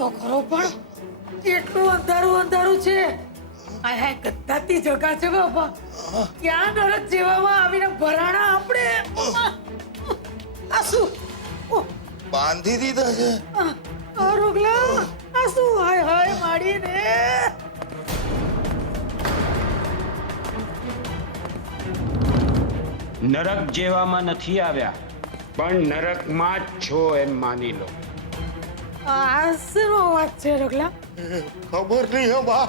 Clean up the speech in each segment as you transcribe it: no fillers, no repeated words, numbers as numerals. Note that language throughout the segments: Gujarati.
તો ખરો પણ કેટલું અંધારું અંધારું છે. આ હે ગદ્દાતી જગા છે બાપા. ક્યાં નરક જેવામાં આવીને ભરાણા આપણે. આ શું બાંધી દીધા છે. આ રોગલા આ શું હાય હાય માડીને. નરક જેવામાં નથી આવ્યા, પણ નરકમાં જ છો એમ માની લો. આ શેનો અવાજ છે રોગલા? ખબર નહીં હો બા.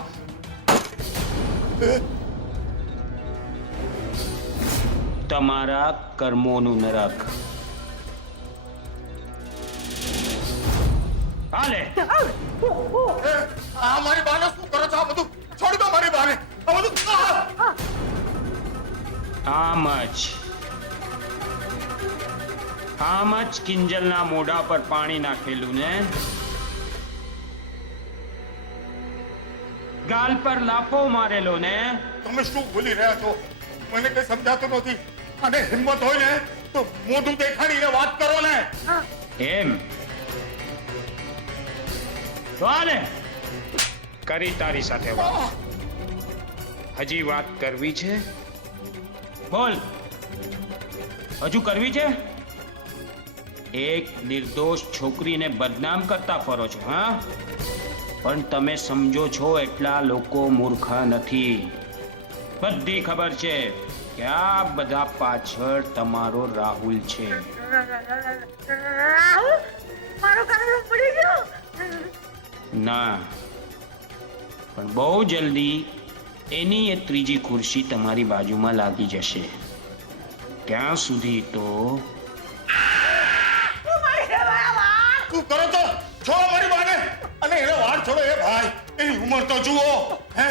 તમારા કર્મોનું નરક. હાલે આ મારી બાને શું કરો છો? આ બધું છોડી દો મારી બાને. આ બધું આમ જ કિંજલના મોઢા પર પાણી નાખેલું ને, ગાલ પર લાફો મારેલો ને. તમે શું ભૂલી રહ્યા છો? મને કઈ સમજાતું નથી. અને હિંમત હોય ને તો મોઢું દેખાડીને વાત કરો ને. એમ તો હાલે કરી તારી સાથે વાત. હજી વાત કરવી છે? બોલ, હજુ કરવી છે? એક નિર્દોષ છોકરીને બદનામ કરતા ફરો છો, હા? પણ તમે સમજો છો એટલા લોકો મૂર્ખા નથી. બધી ખબર છે કે આ બધા પાછળ તમારો રાહુલ છે. મારો કાનો પડી ગયો. ના, પણ બહુ જલ્દી એની એ ત્રીજી ખુરશી તમારી બાજુમાં લાગી જશે. ત્યાં સુધી તો શું કરો છો? છોડો મારી બાને. અને એનો વાળ છોડો. એ ભાઈ, એની ઉંમર તો જુઓ. હે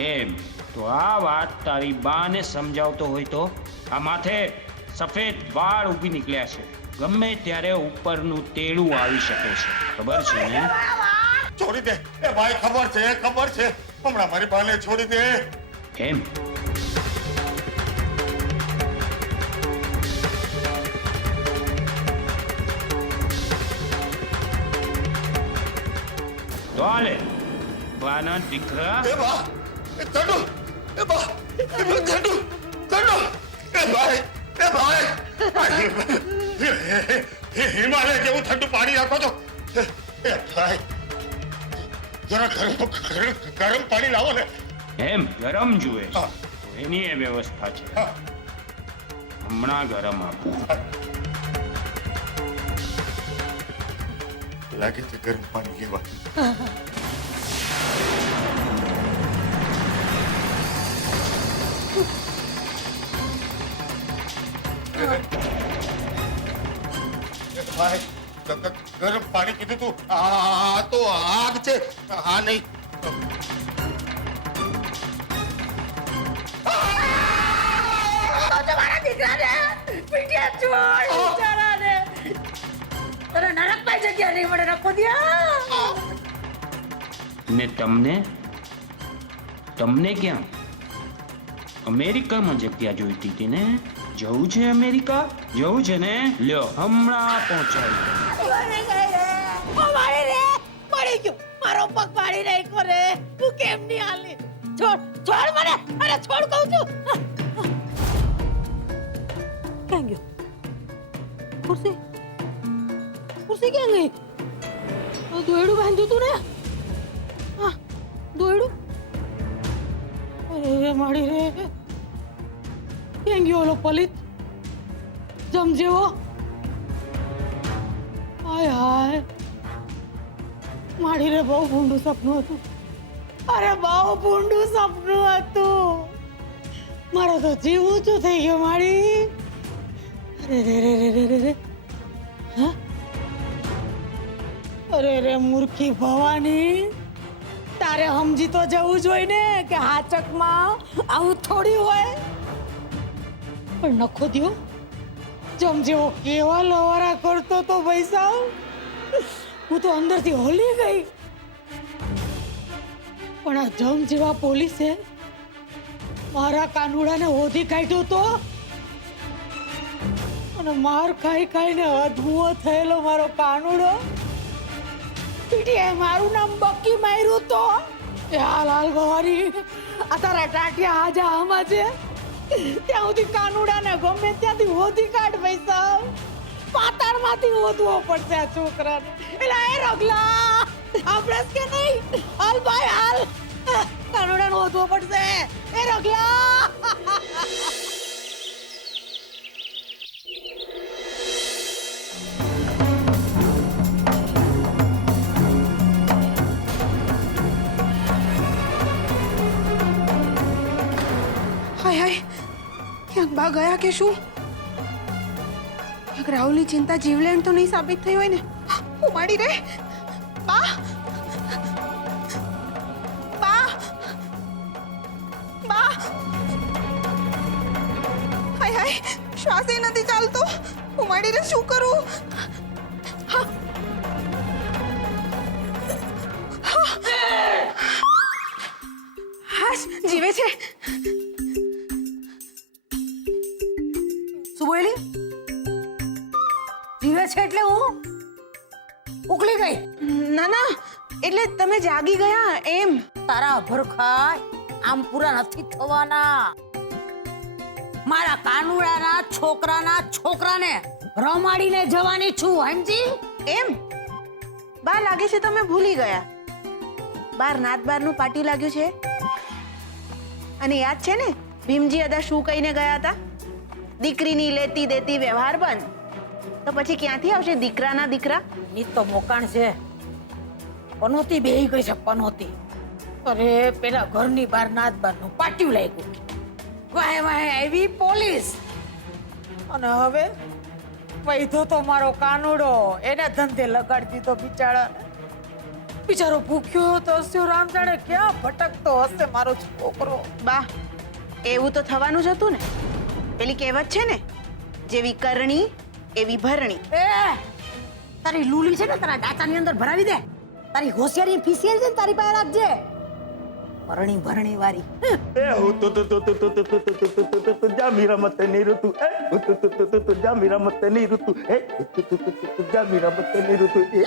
એમ તો આ વાત તારી બાને સમજાવતો હોય તો. આ માથે સફેદ વાળ ઉભી નીકળ્યા છે. ગમે ત્યારે ઉપરનું તેડું આવી શકે છે, ખબર છે ને? છોડી દે. એ ભાઈ, ખબર છે, ખબર છે. હમણાં મારી બાને છોડી દે. એમ તો હાલે બાના દીકરા. એ બા, એ ચડો. એ બા, એ ચડો, ચડો. એ ભાઈ, એ ભાઈ. હિમાલય જેવું ઠંડુ પાણી આપો તો. એ ભાઈ, જરા ગરમ પાણી લાવો ને. એમ ગરમ જુએ હા. તો એની એ વ્યવસ્થા છે. હા. હમણાં ગરમ આપું. લાગે છે ગરમ પાણી લેવા. ભાઈ, ગરમ પાણી કીધું તું. આ તો આગ છે. આ નહીં. મારા દીકરાને પીટ્યા છોડ બિચારાને. તને નરકમાં જગ્યા નહીં મળે. નખો દિયા. ને તમને તમને ક્યાં? અમેરિકામાં જગ્યા જોઈતી હતી ને? જવું છે અમેરિકા? જવું છે ને? લ્યો હમણાં પહોંચાડી. મળી ગયો. મારો પગ પાડી નાખ્યો રે. તું કેમ નહીં હાલી? છોડ છોડ મને. અરે છોડ કહું છું. ક્યાં ગયો? ખુરશી ખુરશી ક્યાં ગઈ? દોયડું બાંધ્યું તું ને? હા, દોયડું. અરે માડી રે. ક્યાં ગયો ઓલો પલિત જમ જેવો? હાય હાય માડી રે, બહુ ભૂંડું સપનું હતું. અરે બહુ ભૂંડું સપનું હતું. મારો તો જીવ ઊંચું થઈ ગયો માડી. અરે રે રે રે રે રે. હા, અરે રે મૂર્ખી ભવાની. તારે સમજી તો જવું જોઈએ ને કે હાચકમાં આવું થોડી હોય. પણ નખો દ્યો જમ જેવો કેવા લવારા કરતો તો ભાઈ સાહેબ. હું તો અંદરથી હલી ગઈ. પણ આ જમ જેવા પોલીસે મારા કાનુડાને હોધી કાઢ્યો તો. અને માર ખાઈ ખાઈને અધમુઓ થયેલો મારો કાનુડો ટીટીએ મારું નામ બક્કી માર્યું તો એ હાલ હાલ ભવાની આ તારા ટાટિયા હાજા આમાં છે ત્યાં સુધી કાનુડાને ગમે ત્યાંથી હોધી કાઢ પૈસા પાતાળમાંથી હોધવો પડશે આ છોકરાને એટલે એ રગલા આપણે કે નહીં હાલ ભાઈ હાલ કાનુડાને હોધવો પડશે એ રગલા હાય હાય ક્યાંક બા ગયા કે શું? ક્યાંક રાહુલની ચિંતા જીવલેણ તો નહીં સાબિત થઈ હોય ને? ઉમાડી રે બા બા બા હાય હાય શ્વાસે નથી ચાલતો. ઉમાડી રે શું કરું? હા હાશ જીવે છે. શું બોલી જીવે છે એટલે હું ઉકળી ગઈ? ના ના એટલે તમે જાગી ગયા એમ. તારા ભરખાય આમ પૂરા નથી થવાના. મારા કાનુડાના છોકરાને રમાડીને જવાની છું સમજી? એમ બા લાગે છે તમે ભૂલી ગયા. બાર નાત બારનું પાટિયું લાગ્યું છે અને યાદ છે ને ભીમજી અદા શું કહીને ગયા હતા? દીકરીની લેતી દેતી વ્યવહાર બંધ. તો પછી ક્યાંથી આવશે દીકરાના દીકરા? ની તો મોકાણ છે. પનોતી બેહી ગઈ છે પનોતી. અરે પેલા ઘરની બહાર નાત બારનું પાટિયું લાગ્યું. વાહે વાહે આવી પોલીસ અને હવે વૈધો તો મારો કાનુડો એને ધંધે લગાડી દીધો બિચારો ભૂખ્યો તો હસ્યો રામ જાણે ક્યાં ભટકતો હશે મારો છોકરો. બા એવું તો થવાનું જ હતું ને. પેલી કહેવત છે ને જેવી કરણી એવી ભરણી. એ તારી લૂલી છે ને તારા ડાચાની અંદર ભરાવી દે. તારી હોશિયારી ફીસિયારી છે ને તારી પાસે રાખજે. ભરણી વાળી. એ હું તો જા મીરા મત નહીં ઋતુ એ તો જા મીરા મત નહીં ઋતુ એ જા મીરા મત નહીં ઋતુ એ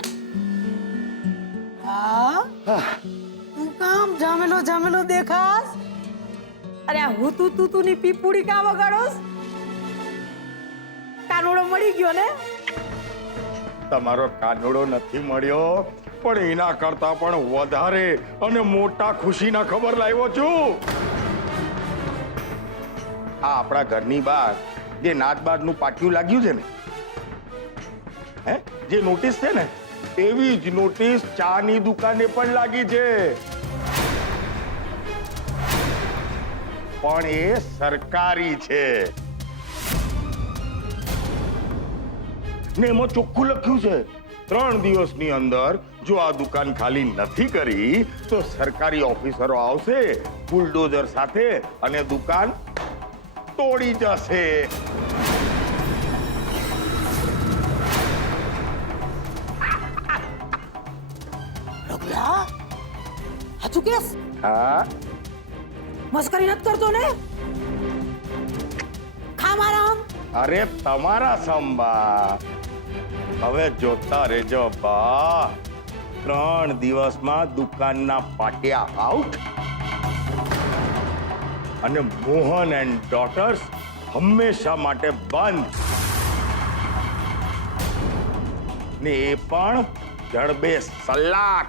હા તું કામ જામેલો દેખાસ? અરે આ હું તું ની પીપુડી કામ વગાડોસ? કાનુડો મળી ગયો ને? તમારો કાનુડો નથી મળ્યો પણ એના કરતા પણ વધારે અને મોટા ખુશીના ખબર લાવ્યો છું. આ આપણા ઘરની બહાર જે નાતબારનું પાટિયું લાગ્યું છે ને, હે જે નોટિસ છે ને એવી જ નોટિસ ચાની દુકાને પણ લાગી છે. પણ એ સરકારી છે ને એમાં ચોખ્ખું લખ્યું છે 3 દિવસની અંદર જો આ દુકાન ખાલી નથી કરી તો સરકારી ઓફિસરો આવશે બુલડોઝર સાથે અને દુકાન તોડી જશે. રગલા હાચું કેસ? હા મસ્કરી નથી કરતો ને? ખા મારા આમ. અરે તમારા સંબા હવે જોતા રહેજો બા. 3 દિવસમાં દુકાનના પાટિયા આઉટ અને મોહન એન્ડ ડોટર્સ હંમેશા માટે બંધ ને એ પણ જડબે સલાક.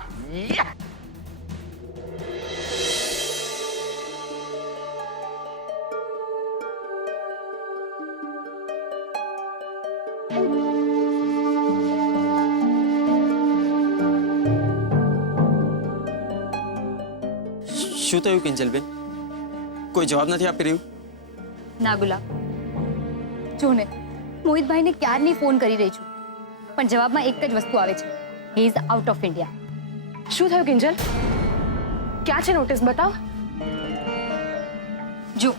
શું થયું કિંજલબેન? કોઈ જવાબ નથી આપી રહ્યું? ના ગુલાબ, જો ને મોહિતભાઈને ક્યારની ફોન કરી રહી છું પણ જવાબમાં એક જ વસ્તુ આવે છે, he is out of India. શું થયું કિંજલ? ક્યાં છે નોટિસ? બતાવ. જો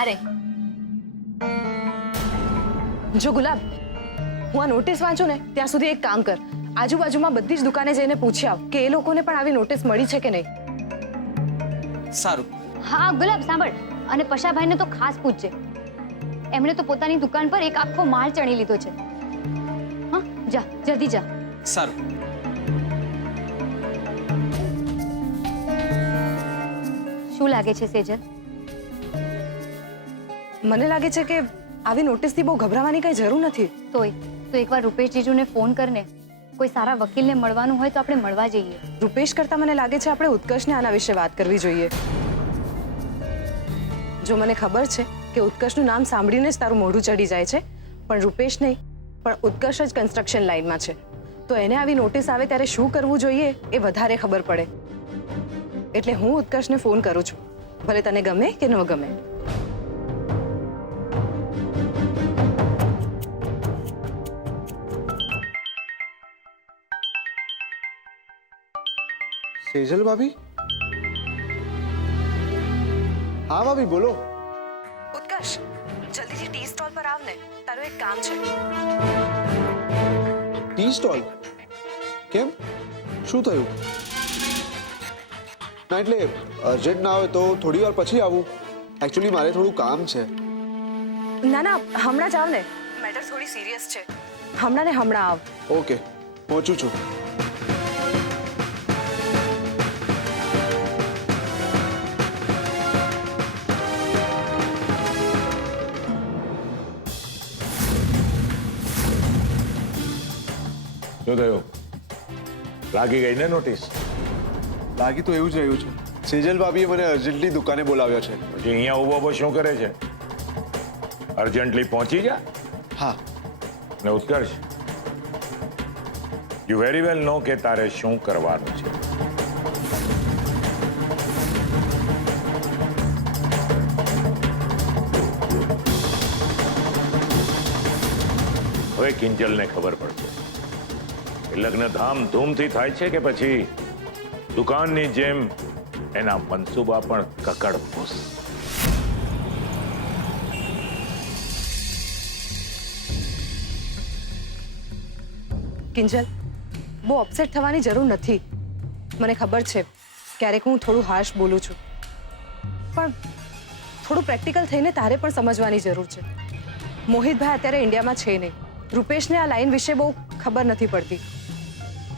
આ રે. જો ગુલાબ, હું આ નોટિસ વાંચું ને ત્યાં સુધી એક કામ કર, આજુબાજુમાં બધી જ દુકાને જઈને પૂછી આવ કે એ લોકોને પણ આવી નોટિસ મળી છે કે નહીં. સારું. હા ગુલાબ સાંભળ, અને પશાભાઈને તો ખાસ પૂછજે, એમણે તો પોતાની દુકાન પર એક આખો માળ ચણી લીધો છે. હા જા, જલ્દી જા. સારું. શું લાગે છે સેજલ? મને લાગે છે કે આવી નોટિસથી બહુ ગભરાવાની કઈ જરૂર નથી. તોય તો એકવાર રૂપેશ જીજુને ફોન કરને. કોઈ સારા વકીલને મળવાનું હોય તો આપણે મળવા જઈએ. રૂપેશ કરતા મને લાગે છે આપણે ઉત્કર્ષને આના વિશે વાત કરવી જોઈએ. જો મને ખબર છે કે ઉત્કર્ષનું નામ સાંભળીને જ તારું મોઢું ચડી જાય છે, પણ રૂપેશ નહીં, પણ ઉત્કર્ષ જ કન્સ્ટ્રક્શન લાઇનમાં છે, તો એને આવી નોટિસ આવે ત્યારે શું કરવું જોઈએ એ વધારે ખબર પડે. એટલે હું ઉત્કર્ષને ફોન કરું છું, ભલે તને ગમે કે ન ગમે. સેજલ ભાભી? હા ભાભી બોલો. ઉત્કર્ષ, જલ્દીથી ટી સ્ટોલ પર આવ ને, તારું એક કામ છે. Tea stall? કેમ, શું થયું? ના એટલે અર્જન્ટ ના હોય તો થોડી વાર પછી આવું. એકચ્યુઅલી મારે થોડું કામ છે. ના ના, હમણાં જ આવ ને, મેટર થોડી સિરિયસ છે. હમણાં ને હમણાં આવ. ઓકે, પહોંચું છું. શું થયું? લાગી ગઈ ને નોટિસ? લાગી તો એવું જ રહ્યું છે. સેજલ ભાભીએ મને અર્જન્ટલી દુકાને બોલાવ્યો છે. પછી અહીંયા ઊભો ઊભો શું કરે છે? અર્જન્ટલી પહોંચી જા. હા. ને ઉત્કર્ષ, યુ વેરી વેલ નો કે તારે શું કરવાનું છે. હવે કિંજલને ખબર પડશે કે લગ્ન ધામધૂમથી થાય છે કે પછી દુકાનની જેમ એના મનસૂબા પણ કકડભૂસ. કિંજલ, બહુ અપસેટ થવાની જરૂર નથી. મને ખબર છે ક્યારેક હું થોડું હાર્શ બોલું છું, પણ થોડું પ્રેક્ટિકલ થઈને તારે પણ સમજવાની જરૂર છે. મોહિતભાઈ અત્યારે ઇન્ડિયામાં છે નહીં. રૂપેશને આ લાઈન વિશે બહુ ખબર નથી પડતી.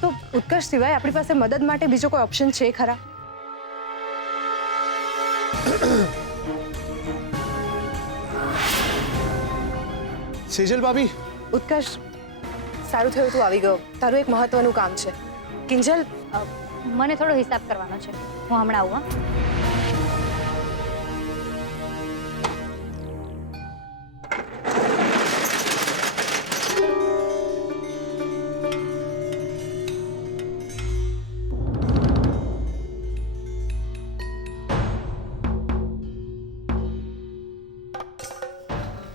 તો ઉત્કર્ષ સિવાય આપણી પાસે મદદ માટે બીજો કોઈ ઓપ્શન છે ખરા? સેજલ ભાભી. ઉત્કર્ષ, સારું થયું તું આવી ગયો. તારું એક મહત્વનું કામ છે. કિંજલ, મને થોડો હિસાબ કરવાનો છે. હું હમણાં આવું. હા,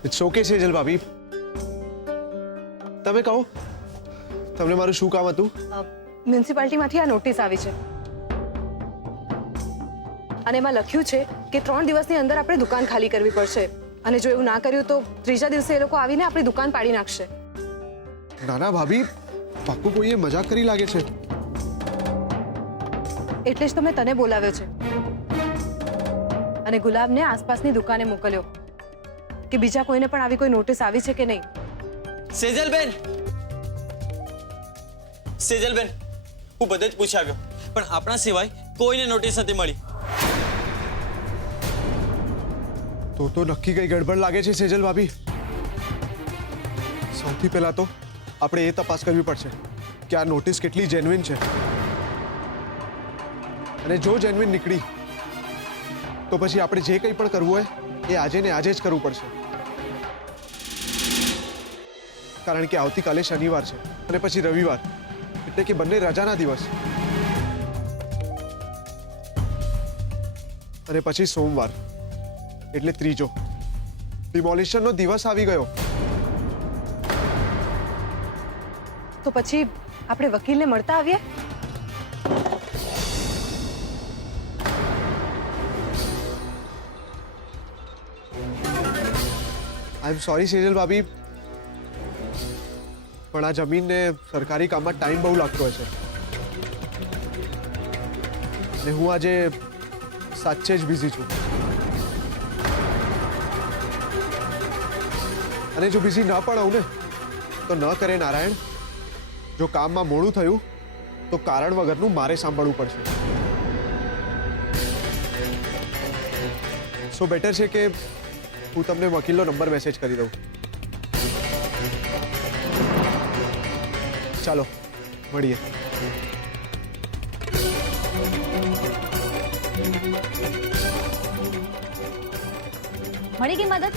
ઇટ્સ ઓકે સેજલ ભાભી. તમે કહો, તમને મારું શું કામ હતું? મ્યુનિસિપાલિટીમાંથી આ નોટિસ આવી છે અને એમાં લખ્યું છે કે 3 દિવસની અંદર આપણે દુકાન ખાલી કરવી પડશે, અને જો એવું ના કર્યું તો ત્રીજા દિવસે એ લોકો આવીને આપણી દુકાન પાડી નાખશે. નાના ભાભી, પાક્કું કોઈએ મજાક કરી લાગે છે. એટલે જ તો મેં તને બોલાવ્યો છે અને ગુલાબને આસપાસની દુકાને મોકલ્યો કે બીજા કોઈને પણ આવી કોઈ નોટિસ આવી છે કે નહીં. સેજલબેન, સેજલબેન, હું બધે જ પૂછી આવ્યો, પણ આપણા સિવાય કોઈને નોટિસ નથી મળી. તો નક્કી કઈ ગડબડ લાગે છે સેજલ ભાભી. સૌથી પહેલા તો આપણે એ તપાસ કરવી પડશે કે આ નોટિસ કેટલી જેન્યુઇન છે, અને જો જેન્યુઇન નીકળી તો પછી આપણે જે કંઈ પણ કરવું હોય એ આજે ને આજે જ કરવું પડશે. કારણ કે આવતીકાલે શનિવાર છે અને પછી રવિવાર, એટલે કે બંને રજાના દિવસ, અને પછી સોમવાર એટલે ત્રીજો. ડિમોલિશનનો દિવસ આવી ગયો. તો પછી આપણે વકીલને મળતા આવીએ. આઈ એમ સોરી સેજલ ભાભી, પણ આ જમીનને સરકારી કામમાં ટાઈમ બહુ લાગતો હોય છે, અને હું આજે સાચે જ બિઝી છું. અને જો બિઝી ન પણ આવું ને તો ન કરે નારાયણ. જો કામમાં મોડું થયું તો કારણ વગરનું મારે સાંભળવું પડશે. સો બેટર છે કે હું તમને વકીલનો નંબર મેસેજ કરી દઉં. ચાલો મળીએ. મળી ગઈ મદદ?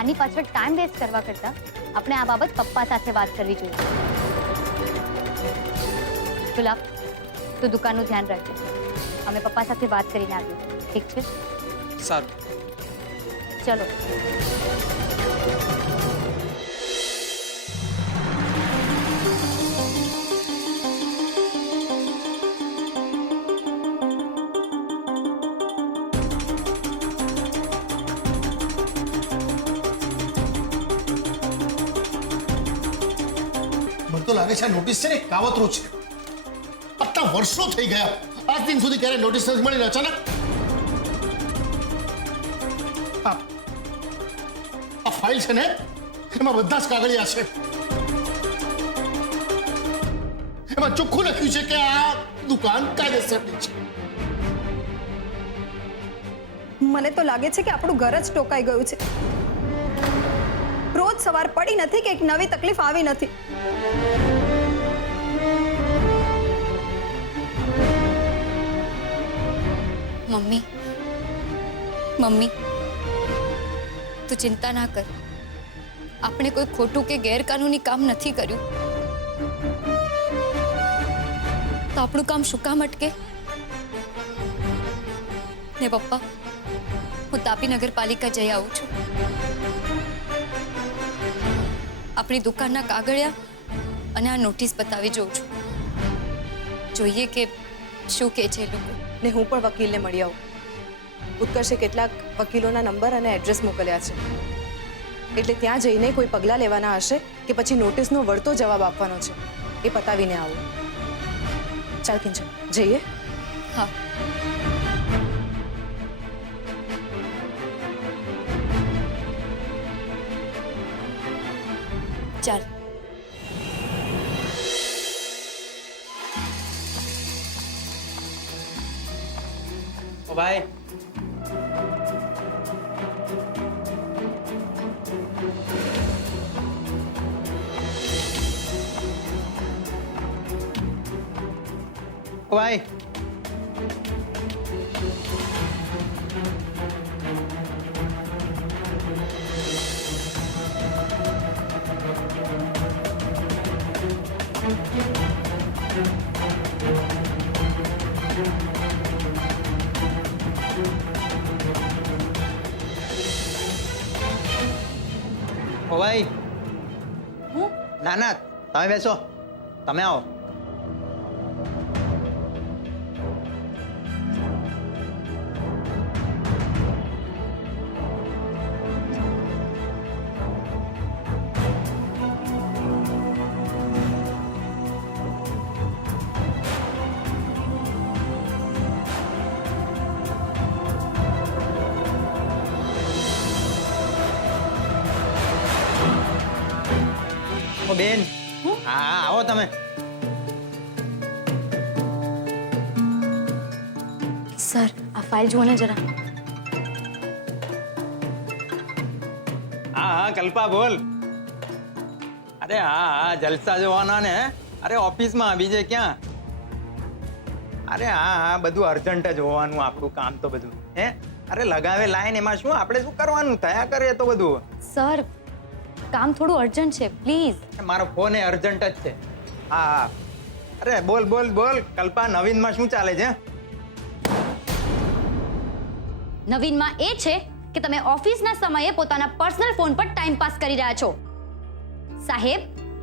આની પાછળ ટાઈમ વેસ્ટ કરવા કરતા આપણે આ બાબત પપ્પા સાથે વાત કરવી જોઈએ. ગુલાબ, તું દુકાનનું ધ્યાન રાખજે. અમે પપ્પા સાથે વાત કરીને આવીએ. ઠીક છે? સારું. ચલો. મને તો લાગે છે આ નોટિસ છે ને કાવતરું છે. આટલા વર્ષો થઈ ગયા, આજ દિન સુધી ક્યારે નોટિસ નથી મળી ને અચાનક આ ફાઇલ છે ને એમાં બધા જ કાગળિયા છે. એમાં ચોખ્ખું લખ્યું છે કે આ દુકાન કાયદેસરની છે. મને તો લાગે છે કે આપણું ઘર જ ટોકાઈ ગયું છે. રોજ સવાર પડી નથી કે એક નવી તકલીફ આવી નથી. મમ્મી, મમ્મી, તું ચિંતા ના કર. આપણે કોઈ ખોટું કે ગેરકાનૂની કામ નથી કર્યું. તો આપણું કામ શું કામ અટકે? ને પપ્પા, હું તાપી નગરપાલિકા જઈ આવું છું. આપણી દુકાનના કાગળિયા અને આ નોટિસ બતાવી જોઉં છું. જોઈએ કે શું કહે છે એ લોકો. ને હું પણ વકીલને મળી આવું. ઉત્કર્ષે કેટલાક વકીલોના નંબર અને એડ્રેસ મોકલ્યા છે. એટલે ત્યાં જઈને કોઈ પગલાં લેવાના હશે કે પછી નોટિસનો વળતો જવાબ આપવાનો છે એ પતાવીને આવું. ચાલ કિંજલ, જઈએ. હા. ચાલ. ઓ ભાઈ, ઓ ભાઈ, ઓ ભાઈ. ના ના, તમે બેસો, તમે આવો. ઓ બેન, હા હા, આવો તમે. સર, આ ફાઇલ જુઓ ને જરા. હા હા, કલ્પા બોલ. અરે હા હા, જલસા જોવાના ને. અરે ઓફિસમાં, બીજે ક્યાં? અરે હા હા, બધું અર્જન્ટ જ હોવાનું આપણું કામ તો બધું. હે અરે લગાવે લાઈન, એમાં શું આપણે શું કરવાનું, થયા કરે તો બધું. સર, કામ થોડું અર્જન્ટ છે, પ્લીઝ. મારો ફોન એ અર્જન્ટ જ છે. હા હા. અરે બોલ બોલ બોલ કલ્પા, નવીનમાં શું ચાલે છે? નવીનમાં એ છે કે તમે ઓફિસના સમયે પોતાના પર્સનલ ફોન પર ટાઈમ પાસ કરી રહ્યા છો. સાહેબ,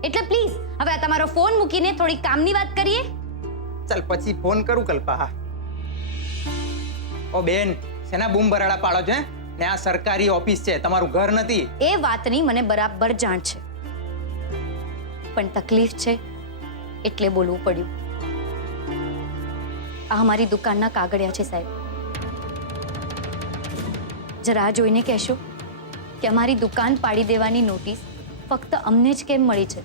એટલે પ્લીઝ હવે આ તમારો ફોન મૂકીને થોડી કામની વાત કરીએ. ચાલ પછી ફોન કરું કલ્પા. હા. ઓ બેન, શેના બૂમ બરાડા પાડો છો? ને આ સરકારી ઓફિસ છે, તમારું ઘર નથી. એ વાતની મને બરાબર જાણ છે, પણ તકલીફ છે એટલે બોલવું પડ્યું. આ અમારી દુકાનના કાગળિયા છે સાહેબ. જરા આ જોઈને કહેશો કે અમારી દુકાન પાડી દેવાની નોટિસ ફક્ત અમને જ કેમ મળી છે?